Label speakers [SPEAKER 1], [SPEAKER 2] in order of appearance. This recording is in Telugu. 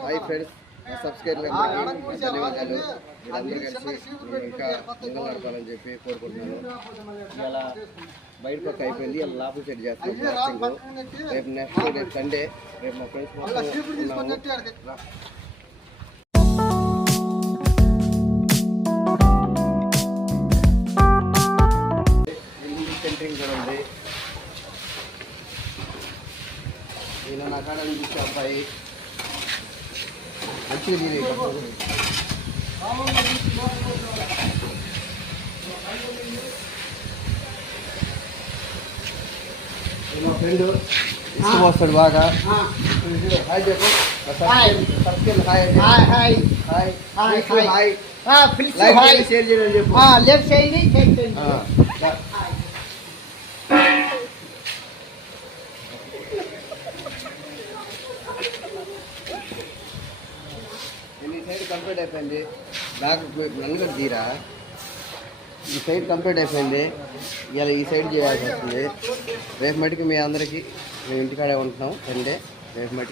[SPEAKER 1] హాయ్ ఫ్రెండ్స్ సబ్స్క్రైబ్ ధన్యవాదాలు మీరందరూ కలిసి నేను ఇంకా ముందు నడపాలని చెప్పి కోరుకుంటున్నాను ఇలా బయట పక్క అయిపోయింది ఇలా లోపల సెట్ చేస్తాం ప్లాస్టింగ్ రేపు నెక్స్ట్ రేపు సండే రేపు మా ఫ్రెండ్స్ మొత్తం ఉన్నాము. రా. బిల్డింగ్ సెంటరింగ్ కూడా ఉంది ఈయన నా కాడ చూసే అబ్బాయి. మంచిగా తీరే మా ఫ్రెండ్ ఇష్టం వస్తాడు బాగా. హాయ్ చెప్పు. లైక్ చేయండి షేర్ చేయండి చెప్పు.
[SPEAKER 2] చేయండి
[SPEAKER 1] సైడ్ కంప్లీట్ అయిపోయింది. బ్యాక్ నన్ను తీరా. ఈ సైడ్ కంప్లీట్ అయిపోయింది. ఇలా ఈ సైడ్ చేయాల్సి వస్తుంది. రేపు మటుకు మీ అందరికీ మేము ఇంటికాడే ఉంటున్నాం. సండే రేపు మటుకు.